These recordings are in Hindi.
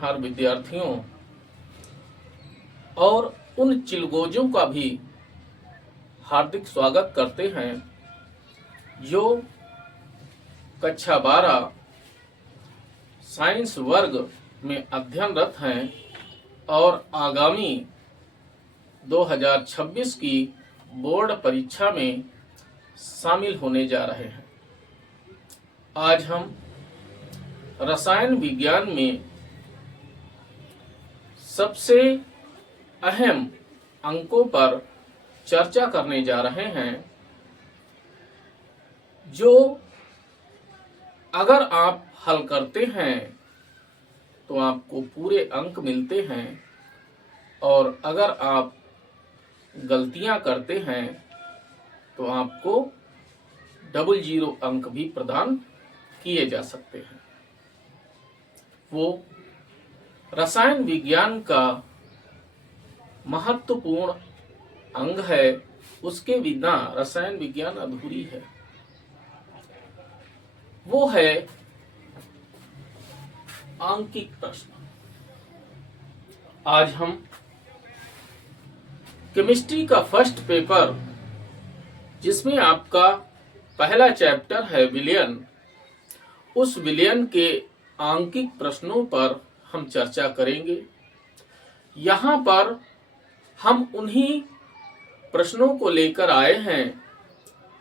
हर विद्यार्थियों और उन चिलगोजों का भी हार्दिक स्वागत करते हैं जो कक्षा 12 साइंस वर्ग में अध्ययनरत हैं और आगामी 2026 की बोर्ड परीक्षा में शामिल होने जा रहे हैं। आज हम रसायन विज्ञान में सबसे अहम अंकों पर चर्चा करने जा रहे हैं, जो अगर आप हल करते हैं तो आपको पूरे अंक मिलते हैं और अगर आप गलतियां करते हैं तो आपको 00 अंक भी प्रदान किए जा सकते हैं। वो रसायन विज्ञान का महत्वपूर्ण अंग है, उसके बिना रसायन विज्ञान अधूरी है। वो है आंकिक प्रश्न। आज हम केमिस्ट्री का फर्स्ट पेपर, जिसमें आपका पहला चैप्टर है विलयन, उस विलयन के आंकिक प्रश्नों पर हम चर्चा करेंगे। यहाँ पर हम उन्हीं प्रश्नों को लेकर आए हैं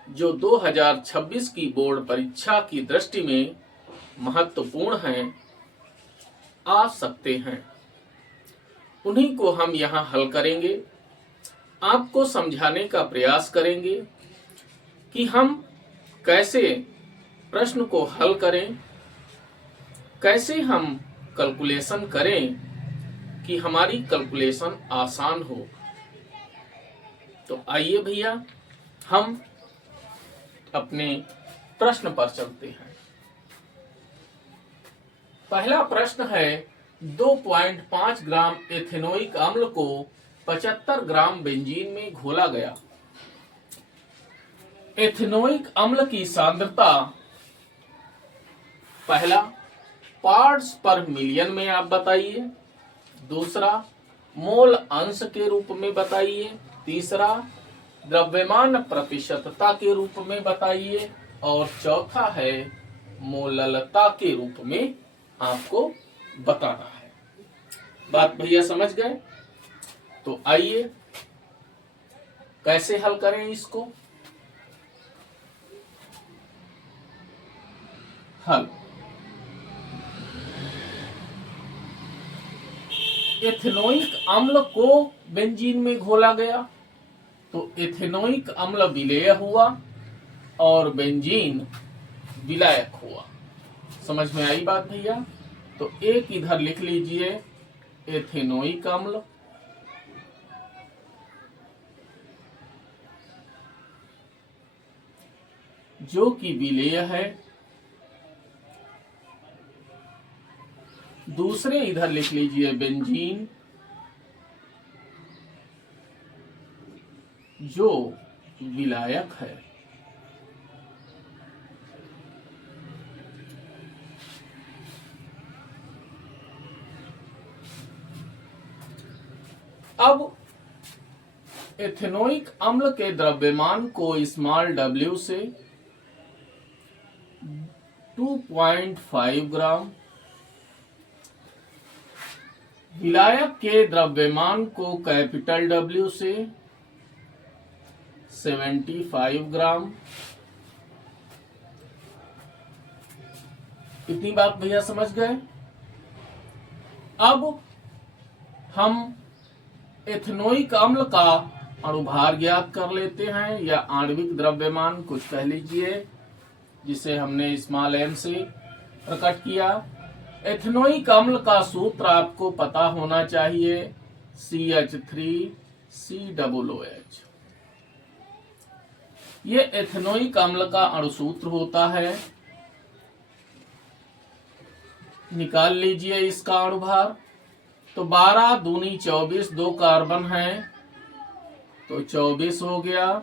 जो 2026 की बोर्ड परीक्षा की दृष्टि में महत्वपूर्ण हैं, आ सकते हैं। उन्हीं को हम यहाँ हल करेंगे। आपको समझाने का प्रयास करेंगे कि हम कैसे प्रश्न को हल करें, कैसे हम कैलकुलेशन करें कि हमारी कैलकुलेशन आसान हो। तो आइए भैया, हम अपने प्रश्न पर चलते हैं। पहला प्रश्न है, 2.5 ग्राम एथेनोइक अम्ल को 75 ग्राम बेंजीन में घोला गया। एथेनोइक अम्ल की सांद्रता, पहला पार्ट्स पर मिलियन में आप बताइए, दूसरा मोल अंश के रूप में बताइए, तीसरा द्रव्यमान प्रतिशतता के रूप में बताइए और चौथा है मोललता के रूप में आपको बताना है। बात भैया समझ गए? तो आइए कैसे हल करें इसको। हल, एथेनोइक अम्ल को बेंजीन में घोला गया तो एथेनोइक अम्ल विलेय हुआ और बेंजीन विलायक हुआ। समझ में आई बात भैया? तो एक इधर लिख लीजिए एथेनोइक अम्ल, जो कि विलेय है, दूसरे इधर लिख लीजिए बेंजीन, जो विलायक है। अब एथेनोइक अम्ल के द्रव्यमान को स्मॉल w से 2.5 ग्राम, विलायक के द्रव्यमान को कैपिटल W से 75 ग्राम। इतनी बात भैया समझ गए? अब हम एथेनोइक अम्ल का अणुभार ज्ञात कर लेते हैं, या आणविक द्रव्यमान कुछ कह लीजिए, जिसे हमने स्मॉल m से प्रकट किया। एथेनोइक अम्ल का सूत्र आपको पता होना चाहिए, CH3COOH। ये एथेनोइक अम्ल का अणुसूत्र होता है। निकाल लीजिए इसका अणुभार। तो 12 दूनी 24, 2 कार्बन है तो 24 हो गया,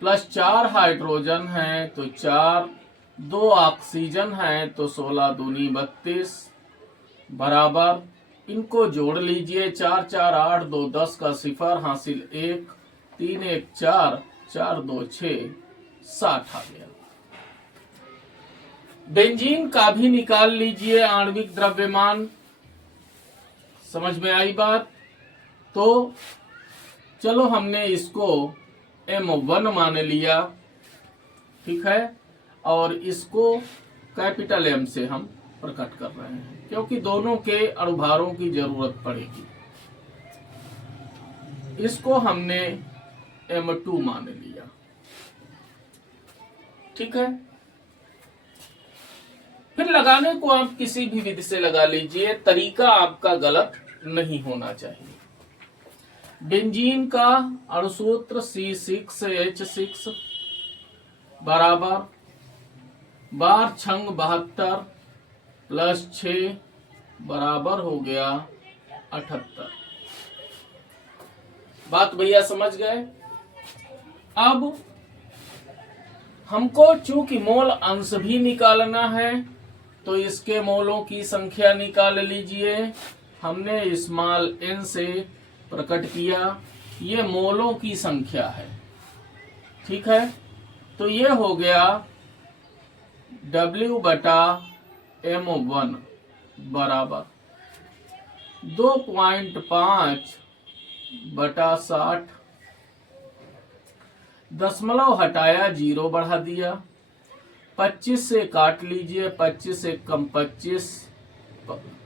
प्लस 4 हाइड्रोजन है तो 4, 2 ऑक्सीजन है तो 16 दूनी 32, बराबर, इनको जोड़ लीजिए, 4 4 8 2 10 का सिफर हासिल 1, 3 1 4, 4 2 6, 60 आ गया। बेंजीन का भी निकाल लीजिए आणविक द्रव्यमान। समझ में आई बात? तो चलो हमने इसको M1 मान लिया, ठीक है, और इसको कैपिटल M से हम प्रकट कर रहे हैं क्योंकि दोनों के अणुभारों की जरूरत पड़ेगी। इसको हमने M2 मान लिया, ठीक है। फिर लगाने को आप किसी भी विधि से लगा लीजिए, तरीका आपका गलत नहीं होना चाहिए। बेंजीन का अणुसूत्र C6H6 बराबर बार छंग 72 प्लस 6 बराबर हो गया 78। बात भैया समझ गए? अब हमको चूंकि मोल अंश भी निकालना है तो इसके मोलों की संख्या निकाल लीजिए। हमने स्मॉल n से प्रकट किया, ये मोलों की संख्या है, ठीक है। तो ये हो गया W बटा M1 बराबर 2.5 बटा 60, दशमलव हटाया 0 बढ़ा दिया, 25 से काट लीजिए, 25 से कम 25, 25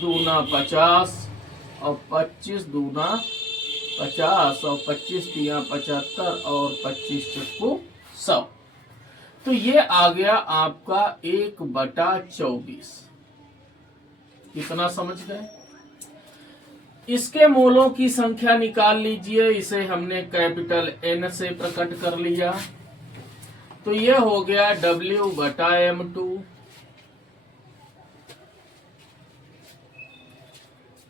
दूना 50 और 25 दूना 50 और 25 तिया 75 और 25 चक्कू 100। तो ये आ गया आपका 1/24। कितना समझ गए? इसके मोलों की संख्या निकाल लीजिए। इसे हमने कैपिटल N से प्रकट कर लिया, तो ये हो गया W बटा M2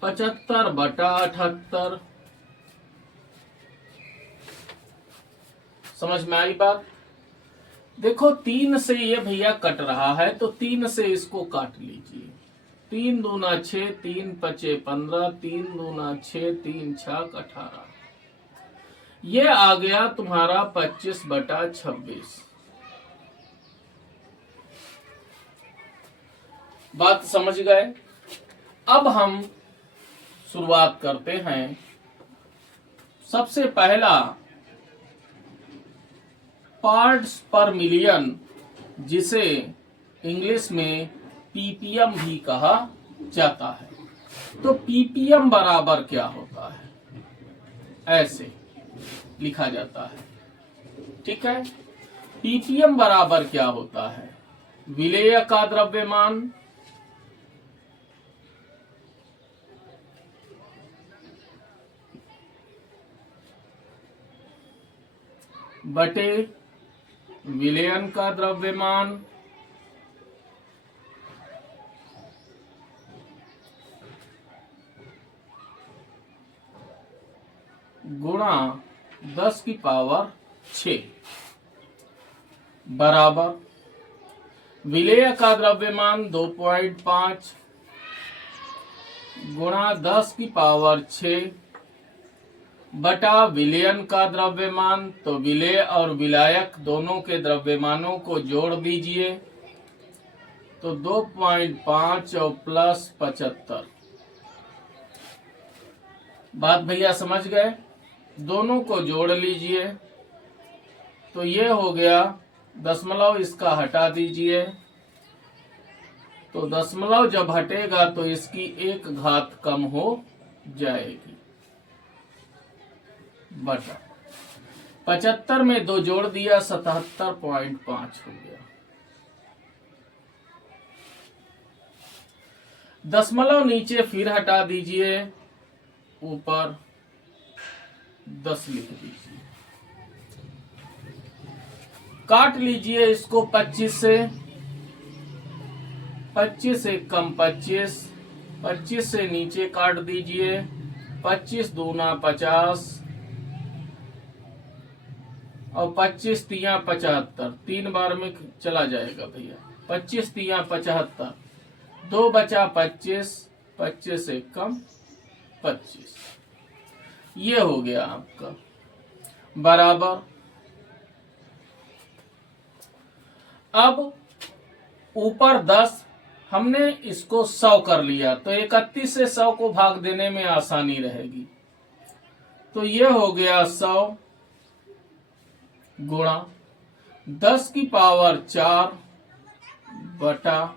75 बटा 78। समझ में आई बात? देखो 3 से ये भैया कट रहा है तो 3 से इसको काट लीजिए। 3 दूना 6, 3 पचे 15, 3 दूना 6, 3 छक 18। ये आ गया तुम्हारा 25 बटा 26। बात समझ गए? अब हम शुरुआत करते हैं। सबसे पहला पार्ट्स पर मिलियन, जिसे इंग्लिश में पीपीएम भी कहा जाता है। तो पीपीएम बराबर क्या होता है? ऐसे लिखा जाता है, ठीक है। पीपीएम बराबर क्या होता है? विलेय का द्रव्यमान बटे विलयन का द्रव्यमान गुणा 10 की पावर 6 बराबर विलेय का द्रव्यमान 2.5 गुणा 10 की पावर 6 बटा विलयन का द्रव्यमान। तो विलेय और विलायक दोनों के द्रव्यमानों को जोड़ दीजिए, तो 2.5 और प्लस 75। बात भैया समझ गए? दोनों को जोड़ लीजिए, तो ये हो गया दशमलव, इसका हटा दीजिए, तो दशमलव जब हटेगा तो इसकी 1 घात कम हो जाएगी बटा 75 में 2 जोड़ दिया 77.5 हो गया। दशमलव नीचे फिर हटा दीजिए, ऊपर 10 लिख दीजिए, काट लीजिए इसको 25 से, 25 से कम 25, 25 से नीचे काट दीजिए, 25 दूना 50 और 25 तिया 75, 3 बार में चला जाएगा भैया, 25 तिया 75, 2 बचा 25, 25 से कम 25, ये हो गया आपका बराबर। अब ऊपर 10, हमने इसको 100 कर लिया तो 31 से 100 को भाग देने में आसानी रहेगी। तो ये हो गया 100 गुणा 10 की पावर 4 बटा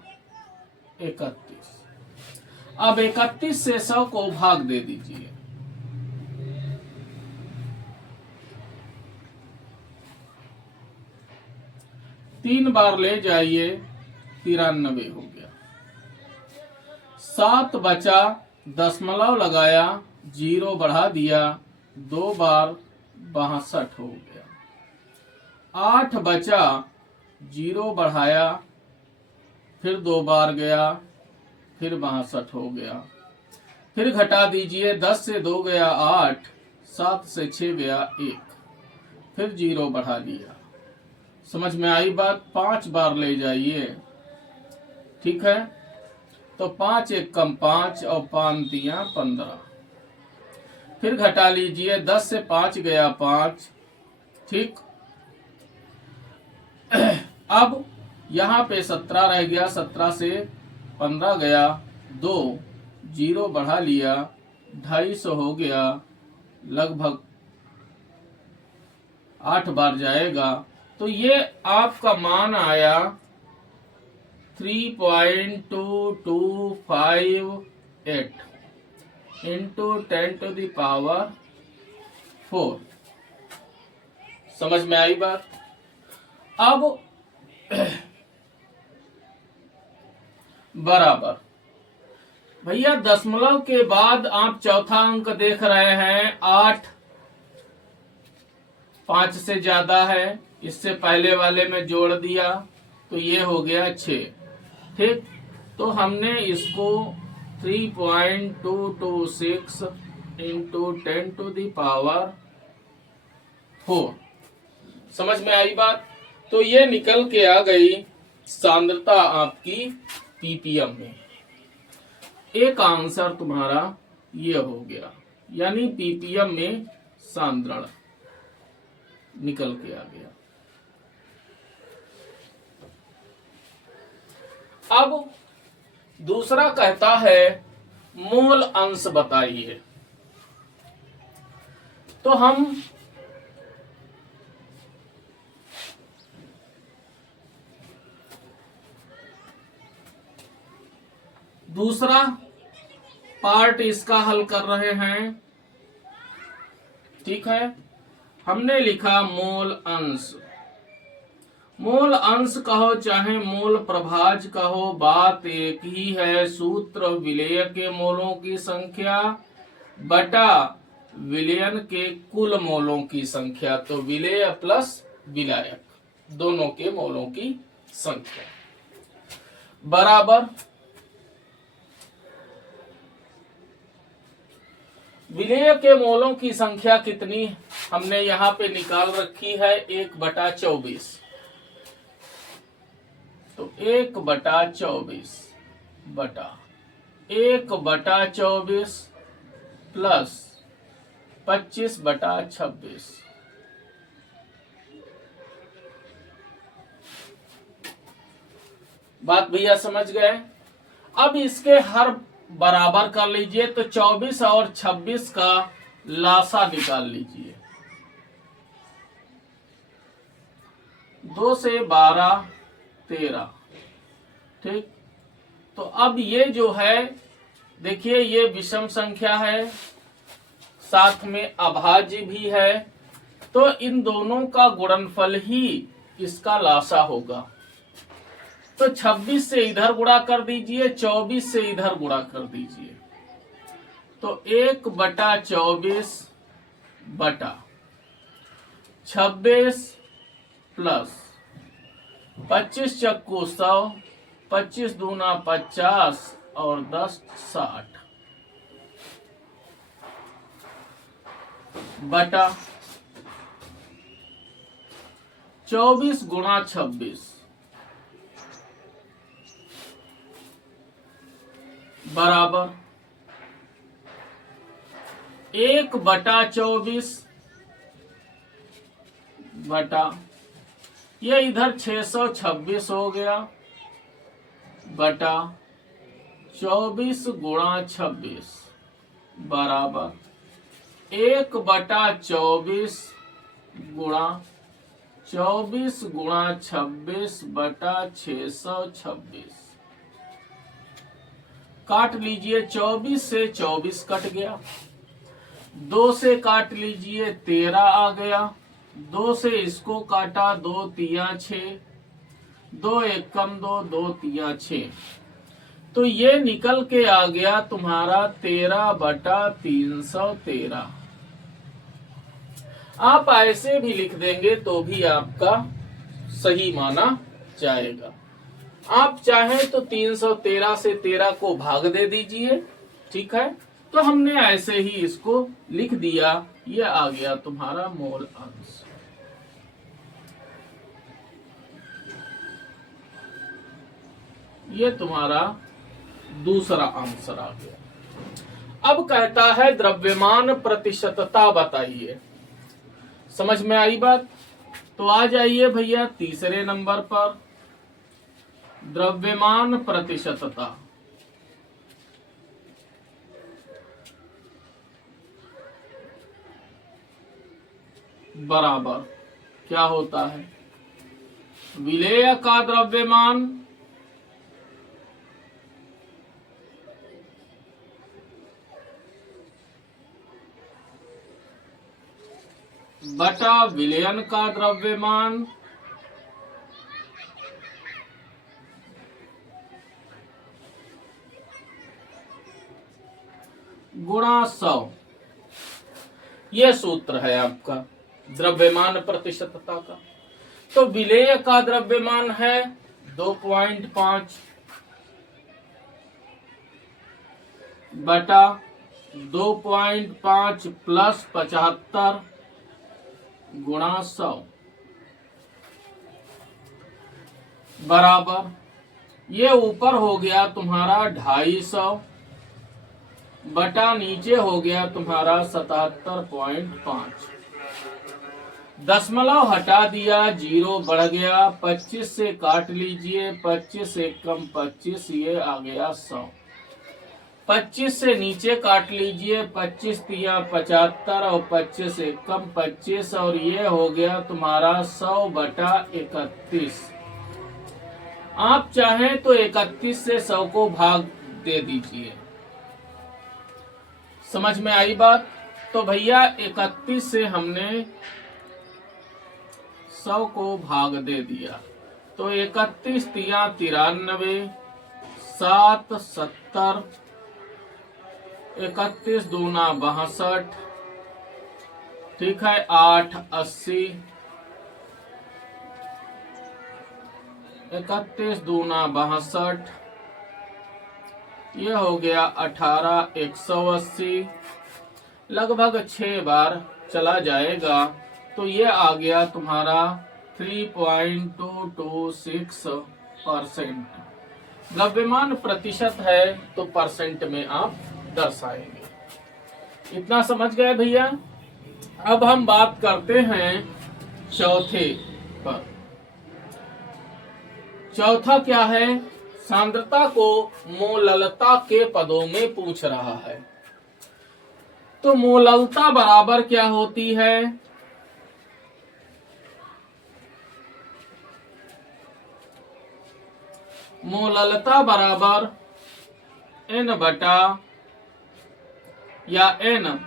31। अब 31 से 100 को भाग दे दीजिए। तीन बार ले जाइए, 93 हो गया। 7 बचा, दशमलव लगाया, 0 बढ़ा दिया, 2 बार 62 हो गया। 8 बचा, 0 बढ़ाया, फिर 2 बार गया, फिर 62 हो गया। फिर घटा दीजिए, 10 से 2 गया 8, 7 से 6 गया 1, फिर 0 बढ़ा लिया। समझ में आई बात? 5 बार ले जाइए, ठीक है। तो 5 एक कम 5 और 5 दिया 15। फिर घटा लीजिए, 10 से 5 गया 5, ठीक। अब यहाँ पे 17 रह गया, 17 से 15 गया 2, 0 बढ़ा लिया, 250 हो गया, लगभग 8 बार जाएगा। तो ये आपका मान आया 3.2258 इंटू 10⁴। समझ में आई बात? अब बराबर भैया दशमलव के बाद आप चौथा अंक देख रहे हैं 8, 5 से ज्यादा है, इससे पहले वाले में जोड़ दिया तो ये हो गया 6, ठीक। तो हमने इसको 3.226 इंटू 10⁴। समझ में आई बात? तो ये निकल के आ गई सांद्रता आपकी पीपीएम में। एक आंसर तुम्हारा ये हो गया, यानी पीपीएम में सांद्रण निकल के आ गया। अब दूसरा कहता है मोल अंश बताइए। तो हम दूसरा पार्ट इसका हल कर रहे हैं, ठीक है। हमने लिखा मोल अंश। मोल अंश कहो चाहे मोल प्रभाज कहो, बात एक ही है। सूत्र विलेय के मोलों की संख्या बटा विलयन के कुल मोलों की संख्या। तो विलेय प्लस विलायक दोनों के मोलों की संख्या बराबर विलेय के मोलों की संख्या कितनी हमने यहाँ पे निकाल रखी है, 1/24। तो 1/24 बटा 1/24 प्लस 25/26। बात भैया समझ गए? अब इसके हर बराबर कर लीजिए, तो 24 और 26 का लासा निकाल लीजिए। 2 से 12 13, ठीक। तो अब ये जो है देखिए, ये विषम संख्या है, साथ में अभाज्य भी है, तो इन दोनों का गुणनफल ही इसका लासा होगा। तो 26 से इधर गुणा कर दीजिए, 24 से इधर गुणा कर दीजिए। तो 1/24 बटा 26 प्लस 25 चक्कू 100, 25 दूना 50 और 10 60 बटा 24 गुणा 26 बराबर 1/24 बटा ये इधर 626 हो गया बटा 24 गुणा 26 बराबर 1/24 गुणा 24 गुणा 26 बटा 626। काट लीजिए, 24 से 24 कट गया, 2 से काट लीजिए 13 आ गया, 2 से इसको काटा 2 तिया 6, 2 एकम 2, 2 तिया 6, तो ये निकल के आ गया तुम्हारा 13/313। आप ऐसे भी लिख देंगे तो भी आपका सही माना जाएगा। आप चाहें तो 313 से 13 को भाग दे दीजिए, ठीक है। तो हमने ऐसे ही इसको लिख दिया, ये आ गया तुम्हारा मोल अंश। ये तुम्हारा दूसरा आंसर आ गया। अब कहता है द्रव्यमान प्रतिशतता बताइए। समझ में आई बात? तो आ जाइए भैया तीसरे नंबर पर, द्रव्यमान प्रतिशतता। बराबर क्या होता है? विलेय का द्रव्यमान बटा विलयन का द्रव्यमान गुणा 100। यह सूत्र है आपका द्रव्यमान प्रतिशतता का। तो विलेय का द्रव्यमान है 2.5 बटा 2.5 प्लस 75 गुणा 100 बराबर, ये ऊपर हो गया तुम्हारा 250 बटा नीचे हो गया तुम्हारा 77.5। दशमलव हटा दिया, 0 बढ़ गया, 25 से काट लीजिए, 25 एकम 25, ये आ गया 100। 25 से नीचे काट लीजिए, 25 तिया 75 और 25 एकम 25, और ये हो गया तुम्हारा 100 बटा 31। आप चाहें तो 31 से 100 को भाग दे दीजिए। समझ में आई बात? तो भैया 31 से हमने 100 को भाग दे दिया, तो 31 तिया 93, 7 70, 31 दूना 62, ठीक है, 8 80, 31 दूना 62, ये हो गया 18 180, लगभग 6 बार चला जाएगा, तो ये आ गया तुम्हारा 3.226%। द्रव्यमान प्रतिशत है तो परसेंट में आप दर्शाएंगे। इतना समझ गए भैया? अब हम बात करते हैं चौथे पर। चौथा क्या है? सांद्रता को मोललता के पदों में पूछ रहा है। तो मोललता बराबर क्या होती है? मोललता बराबर n बटा या n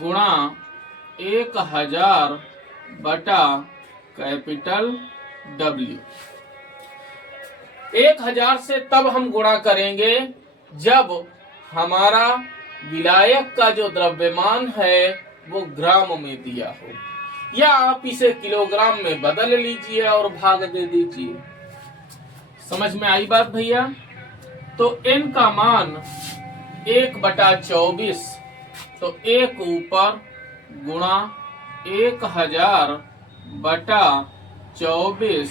गुणा 1000 बटा कैपिटल W। 1000 से तब हम गुणा करेंगे जब हमारा विलायक का जो द्रव्यमान है वो ग्राम में दिया हो, या आप इसे किलोग्राम में बदल लीजिए और भाग दे दीजिए। समझ में आई बात भैया? तो n का मान 1/24, तो 1 ऊपर गुणा 1000 बटा 24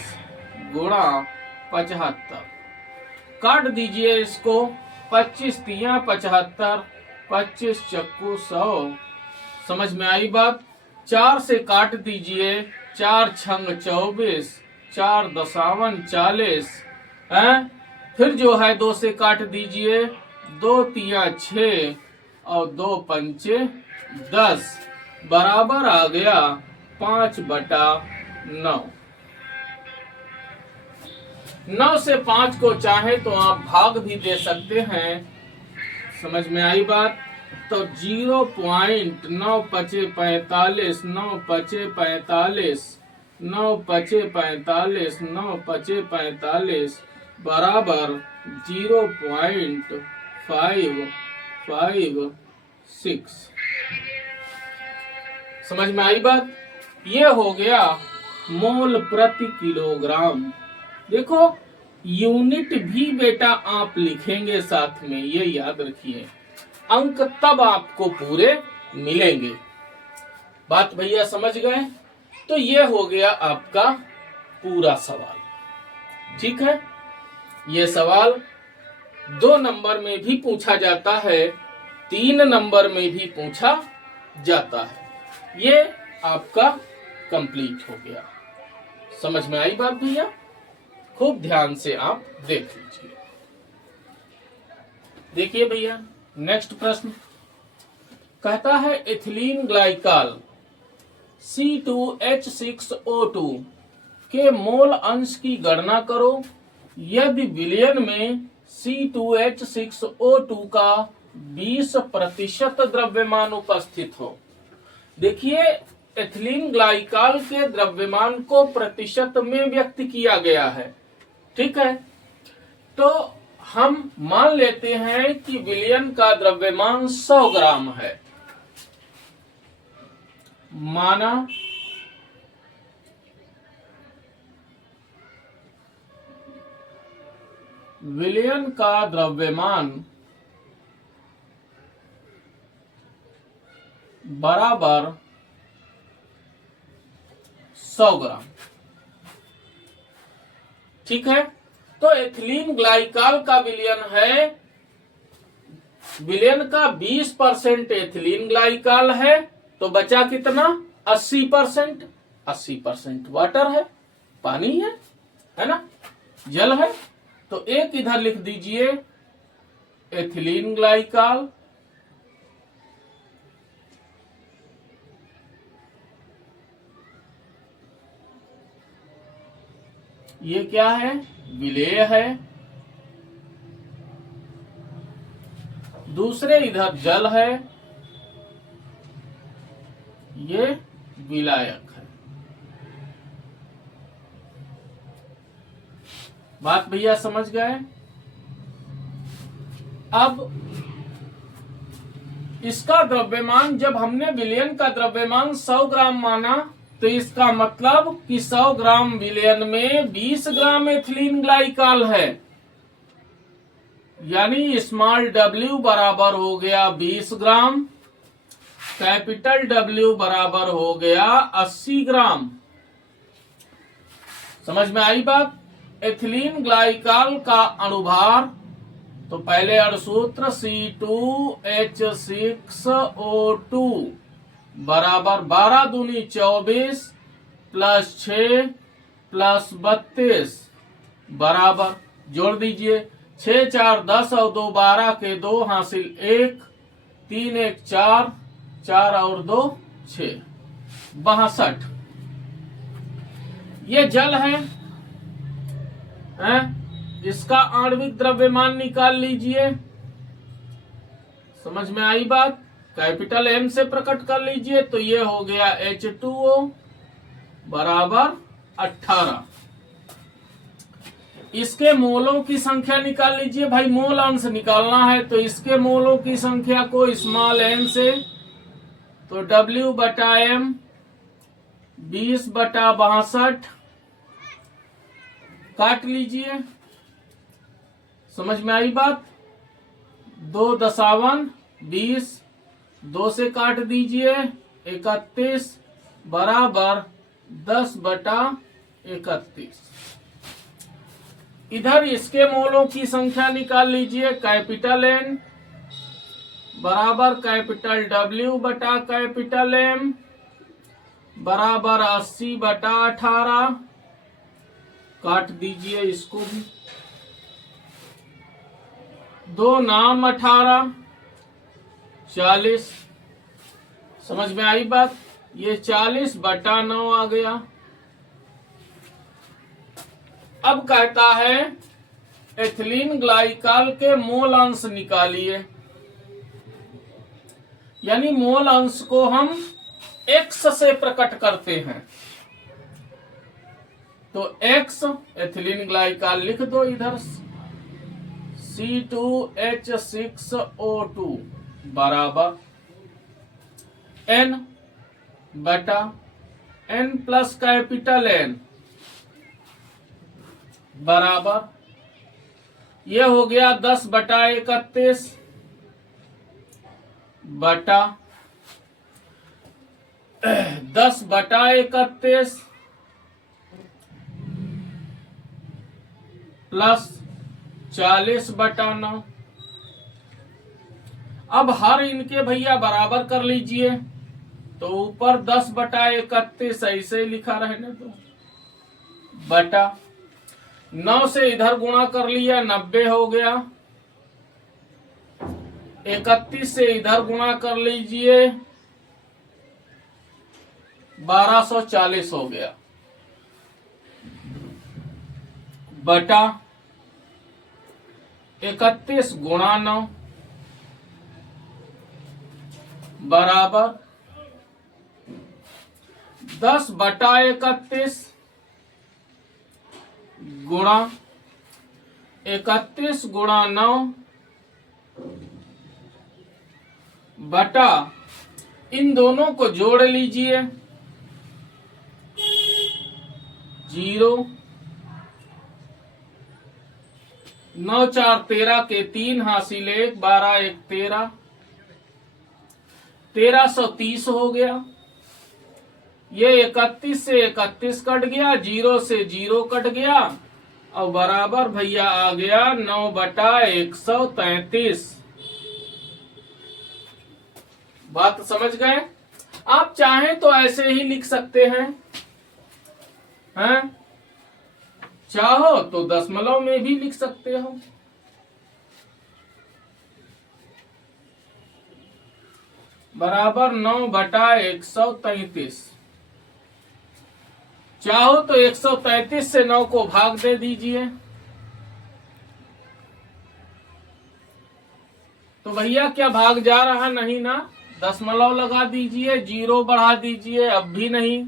गुणा 75। काट दीजिए इसको, 25 तिया 75, 25 चक्कू 100। समझ में आई बात? 4 से काट दीजिए, 4 छंग 24, 4 दसावन 40 है। फिर जो है 2 से काट दीजिए, 2 तिया 6 और 2 पंचे 10, बराबर आ गया 5/9। 9 से 5 को चाहे तो आप भाग भी दे सकते हैं। समझ में आई बात? तो 0.9 पचे 45, 9 पचे 45, 9 पचे 45, 9 पचे 45 बराबर 0.556। समझ में आई बात? ये हो गया मोल प्रति किलोग्राम। देखो यूनिट भी बेटा आप लिखेंगे साथ में, ये याद रखिए, अंक तब आपको पूरे मिलेंगे। बात भैया समझ गए? तो ये हो गया आपका पूरा सवाल। ठीक है, ये सवाल 2 नंबर में भी पूछा जाता है, 3 नंबर में भी पूछा जाता है। ये आपका कंप्लीट हो गया। समझ में आई बात भैया? खूब ध्यान से आप देख लीजिए। देखिए भैया, नेक्स्ट प्रश्न कहता है एथिलीन ग्लाइकॉल C2H6O2 के मोल अंश की गणना करो यदि विलयन में C2H6O2 का 20% द्रव्यमान उपस्थित हो। देखिए एथिलीन ग्लाइकॉल के द्रव्यमान को प्रतिशत में व्यक्त किया गया है। ठीक है, तो हम मान लेते हैं कि विलयन का द्रव्यमान 100 ग्राम है। माना विलयन का द्रव्यमान बराबर 100 ग्राम। ठीक है, तो एथिलीन ग्लाइकॉल का विलयन है, विलयन का 20% एथिलीन ग्लाइकॉल है, तो बचा कितना? 80%। 80% वाटर है, पानी है ना, जल है। तो एक इधर लिख दीजिए एथिलीन ग्लाइकॉल, ये क्या है? विलेय है। दूसरे इधर जल है, ये विलायक है। बात भैया समझ गए? अब इसका द्रव्यमान, जब हमने विलयन का द्रव्यमान 100 ग्राम माना, तो इसका मतलब कि 100 ग्राम विलयन में 20 ग्राम एथिलीन ग्लाइकॉल है, यानी स्मॉल w बराबर हो गया 20 ग्राम, कैपिटल W बराबर हो गया 80 ग्राम। समझ में आई बात? एथिलीन ग्लाइकॉल का अणुभार, तो पहले अणुसूत्र C2H6O2 बराबर 12 दूनी 24 प्लस 6 प्लस 32 बराबर, जोड़ दीजिए 6 4 10 और 2 12 के 2 हासिल 1, 3 1 4, 4 और 2 6, 62। ये जल है, इसका आणविक द्रव्यमान निकाल लीजिए। समझ में आई बात? कैपिटल M से प्रकट कर लीजिए, तो ये हो गया H2O बराबर 18। इसके मोलों की संख्या निकाल लीजिए भाई, मोल अंश निकालना है, तो इसके मोलों की संख्या को स्मॉल n से, तो W/M 20/62 काट लीजिए। समझ में आई बात? 2 दसावन 20, 2 से काट दीजिए 31 बराबर 10/31। इधर इसके मोलों की संख्या निकाल लीजिए। कैपिटल N बराबर कैपिटल W बटा कैपिटल M बराबर 80 बटा 18। काट दीजिए इसको भी। 2 नाम 18 40। समझ में आई बात? ये 40 बटा 9 आ गया। अब कहता है एथिलीन ग्लाइकॉल के मोल अंश निकालिए। यानी मोल अंश को हम x से प्रकट करते हैं। तो x एथिलीन ग्लाइकॉल लिख दो इधर C2H6O2 बराबर N बटा N प्लस कैपिटल N बराबर ये हो गया 10 बटा 31 बटा 10 बटा 31 प्लस 40 बटा 9। अब हर इनके भैया बराबर कर लीजिए। तो ऊपर 10 बटा 31 ऐसे ही लिखा रहने दो बटा 9 से इधर गुणा कर लिया 90 हो गया। 31 से इधर गुणा कर लीजिए 1240 हो गया बटा 31 गुणा 9 बराबर 10 बटा 31 गुणा 31 गुणा 9 बटा इन दोनों को जोड़ लीजिए 0 9 4 13 के 3 हासिल 1 12 1 13 1330 हो गया। ये 31 से 31 कट गया 0 से 0 कट गया और बराबर भैया आ गया 9 बटा 133। बात समझ गए? आप चाहें तो ऐसे ही लिख सकते हैं, चाहो तो दशमलव में भी लिख सकते हो। बराबर 9 बटा 133। चाहो तो 133 से 9 को भाग दे दीजिए। तो भैया क्या भाग जा रहा नहीं ना, दशमलव लगा दीजिए, 0 बढ़ा दीजिए, अब भी नहीं,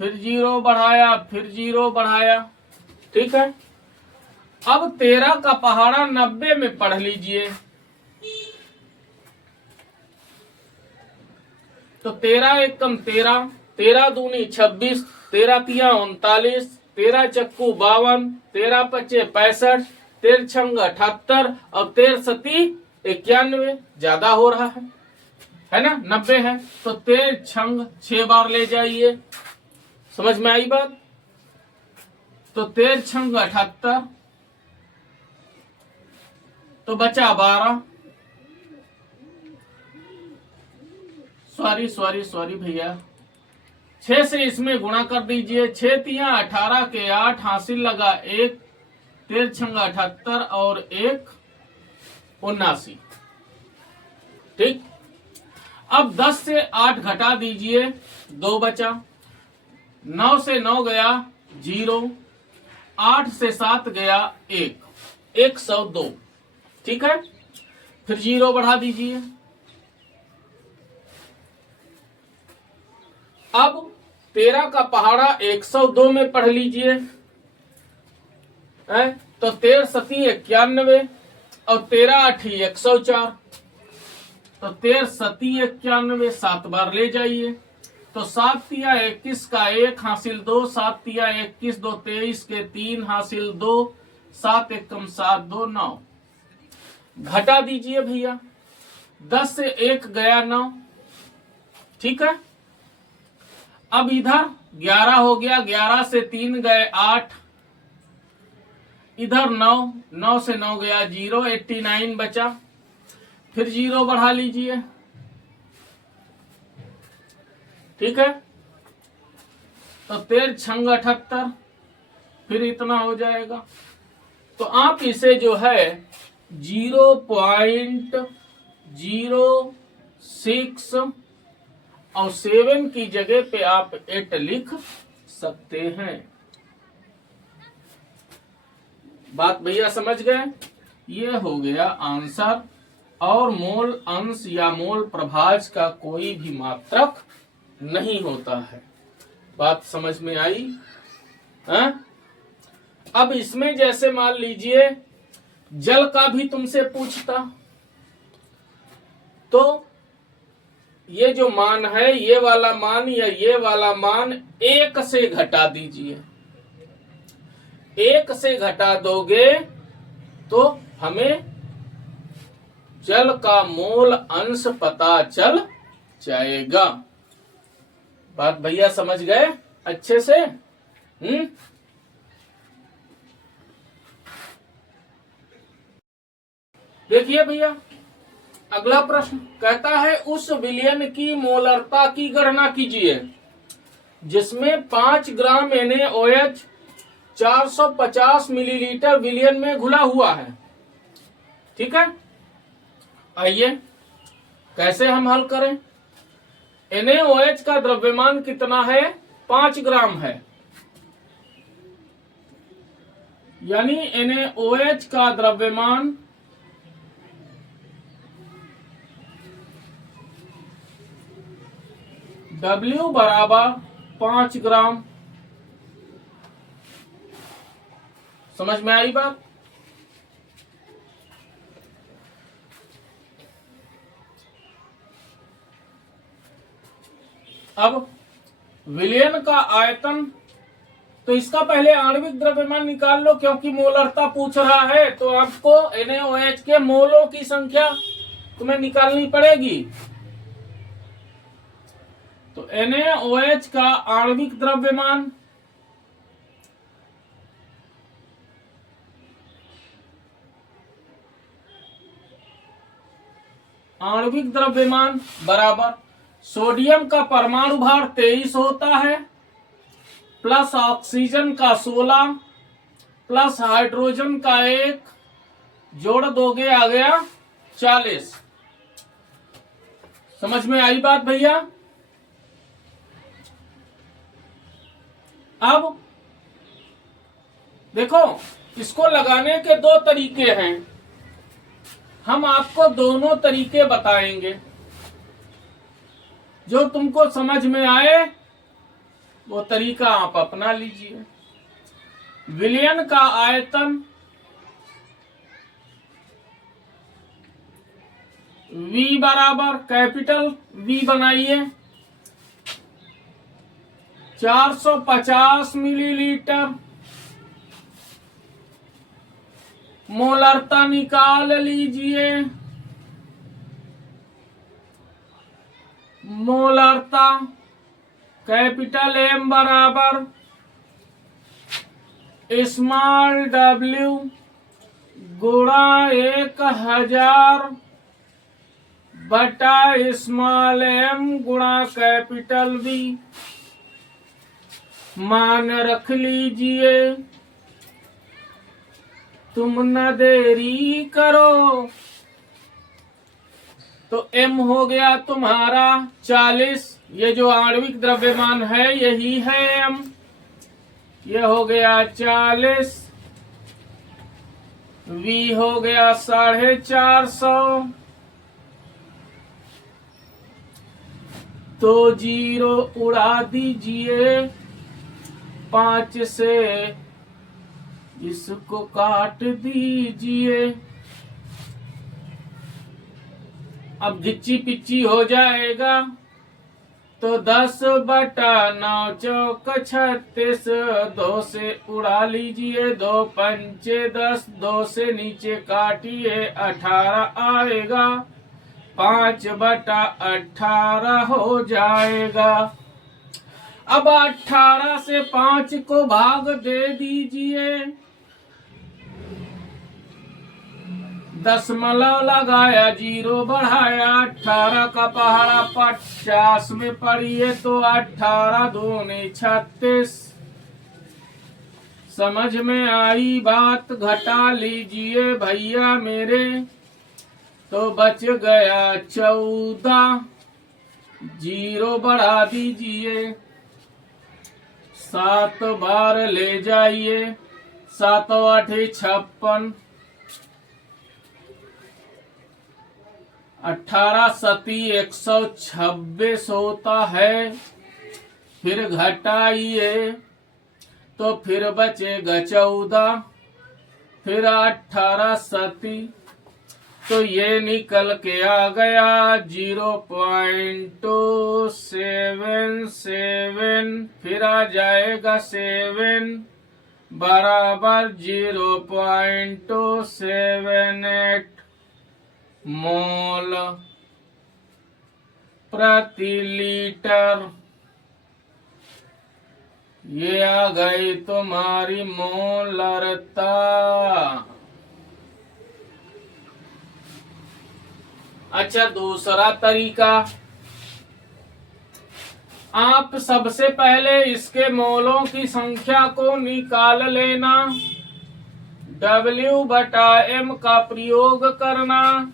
फिर 0 बढ़ाया, फिर 0 बढ़ाया। ठीक है। अब 13 का पहाड़ा 90 में पढ़ लीजिए। तो 13 एकम 13, 13 दूनी 26, 13 तिया 39, 13 चक्कू 52, 13 पचे 65, 13 छंग 78 और 13 सती 91। ज्यादा हो रहा है ना, 90 है तो 13 छंग 6 बार ले जाइए। समझ में आई बात? तो 13 छंग 78 तो बचा 12। सॉरी भैया, 6 से इसमें गुणा कर दीजिए। 6 तिया 18 के 8 हासिल लगा 1, 13 छंग 78 और 1 79। ठीक। अब 10 से 8 घटा दीजिए, 2 बचा। 9 से 9 गया 0, 8 से 7 गया 1, 102। ठीक है। फिर 0 बढ़ा दीजिए। अब 13 का पहाड़ा 102 में पढ़ लीजिए। तो 13 सती 91 और 13 8 104। तो 13 सती 91 7 बार ले जाइए। तो 7 तिया 21 का 1 हासिल 2, 7 तिया 21 2 23 के 3 हासिल 2, 7 एकम 7 2 9। घटा दीजिए भैया, 10 से 1 गया 9। ठीक है। अब इधर 11 हो गया, 11 से 3 गए 8, इधर 9, 9 से 9 गया 0, 89 बचा, फिर 0 बढ़ा लीजिए, ठीक है। तो 13 छंग 78, फिर इतना हो जाएगा। तो आप इसे जो है 0.06 और 7 की जगह पे आप 8 लिख सकते हैं। बात भैया समझ गए? ये हो गया आंसर। और मोल अंश या मोल प्रभाज का कोई भी मात्रक नहीं होता है। बात समझ में आई? अब इसमें जैसे मान लीजिए जल का भी तुमसे पूछता, तो ये जो मान है, ये वाला मान या ये वाला मान 1 से घटा दीजिए। 1 से घटा दोगे तो हमें जल का मोल अंश पता चल जाएगा। बात भैया समझ गए अच्छे से? देखिए भैया, अगला प्रश्न कहता है उस विलयन की मोलरता की गणना कीजिए जिसमें 5 ग्राम NaOH 450 मिलीलीटर विलयन में घुला हुआ है। ठीक है, आइए कैसे हम हल करें। NaOH का द्रव्यमान कितना है? 5 ग्राम है, यानी NaOH का द्रव्यमान W बराबर 5 ग्राम। समझ में आई बात? अब विलयन का आयतन, तो इसका पहले आणविक द्रव्यमान निकाल लो, क्योंकि मोलरता पूछ रहा है तो आपको NaOH के मोलों की संख्या तुम्हें निकालनी पड़ेगी। तो NaOH का आणविक द्रव्यमान बराबर सोडियम का परमाणु भार 23 होता है, प्लस ऑक्सीजन का 16, प्लस हाइड्रोजन का 1, जोड़ दोगे आ गया 40। समझ में आई बात भैया? अब देखो, इसको लगाने के 2 तरीके हैं, हम आपको दोनों तरीके बताएंगे। जो तुमको समझ में आए वो तरीका आप अपना लीजिए। विलयन का आयतन V बराबर कैपिटल V बनाइए 450 मिलीलीटर। मोलरता निकाल लीजिए। मोलरता कैपिटल M बराबर स्मॉल w गुणा 1000 बटा स्मॉल m गुणा कैपिटल V। मान रख लीजिए, तुम न देरी करो। तो M हो गया तुम्हारा 40, ये जो आणविक द्रव्यमान है यही है M, ये हो गया 40। V हो गया 450। तो 0 उड़ा दीजिए 5 से, इसको काट दीजिए। अब घिच्ची पिच्ची हो जाएगा, तो 10 बटा 9 चौक 36। 2 से उड़ा लीजिए, 2 पंचे 10, 2 से नीचे काटिए 18 आएगा, 5 बटा 18 हो जाएगा। अब 18 से 5 को भाग दे दीजिए, दशमलव लगाया, 0 बढ़ाया, 18 का पहाड़ा 50 में पढ़िए तो 18 दूनी 36। समझ में आई बात? घटा लीजिए भैया मेरे, तो बच गया 14, 0 बढ़ा दीजिए, 7 बार ले जाइए, 7 8 56, 18 सती 126 होता है। फिर घटाइए तो फिर बचेगा 14, फिर 18 सती, तो ये निकल के आ गया 0.277, फिर आ जाएगा 7 बराबर 0.278 मोल प्रति लीटर। ये आ गई तुम्हारी मोलरता। अच्छा, दूसरा तरीका, आप सबसे पहले इसके मोलों की संख्या को निकाल लेना, W/M का प्रयोग करना।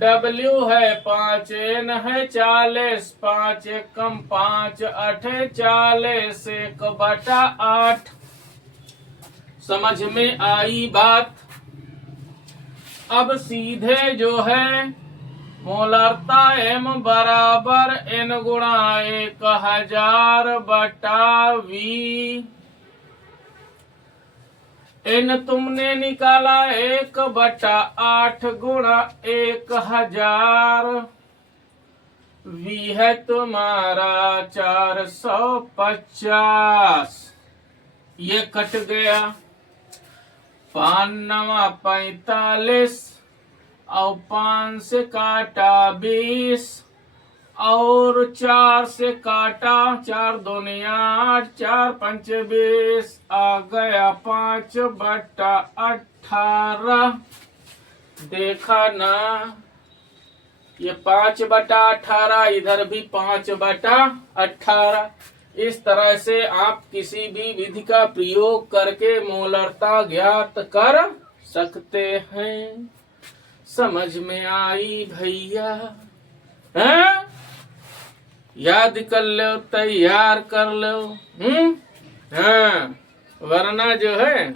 W है 5, N है 40, 5 एकम 5, 8 40, 1/8। समझ में आई बात? अब सीधे जो है मोलरता M बराबर N गुणा 1000/V। N तुमने निकाला 1/8 गुणा 1000, V है तुम्हारा 450। ये कट गया, 5 9 45 और 5 से काटा 20 और 4 से काटा, 4 दूनी 8, 4 5 20, आ गया 5/18। देखा ना, ये 5/18, इधर भी 5/18। इस तरह से आप किसी भी विधि का प्रयोग करके मोलरता ज्ञात कर सकते हैं। समझ में आई भैया? हैं? याद कर लो, तैयार कर लो। हाँ, वरना जो है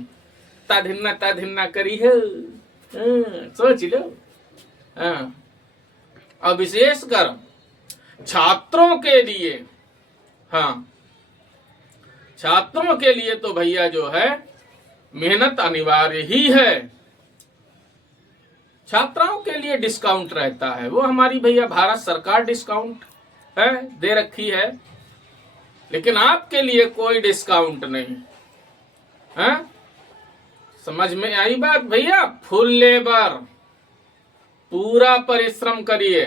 ताधिन्ना करी है। सोच लो। हाँ, और विशेषकर छात्रों के लिए, हाँ, छात्रों के लिए तो भैया जो है मेहनत अनिवार्य ही है। छात्राओं के लिए डिस्काउंट रहता है, वो हमारी भैया भारत सरकार डिस्काउंट है दे रखी है, लेकिन आपके लिए कोई डिस्काउंट नहीं है। समझ में आई बात भैया? फुल लेबर, पूरा परिश्रम करिए,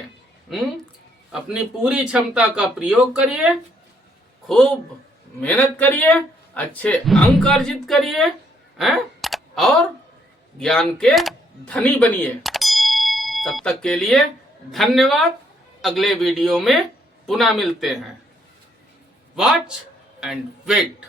अपनी पूरी क्षमता का प्रयोग करिए, खूब मेहनत करिए, अच्छे अंक अर्जित करिए, और ज्ञान के धनी बनिए। तब तक के लिए धन्यवाद। अगले वीडियो में पुनः मिलते हैं। Watch and wait.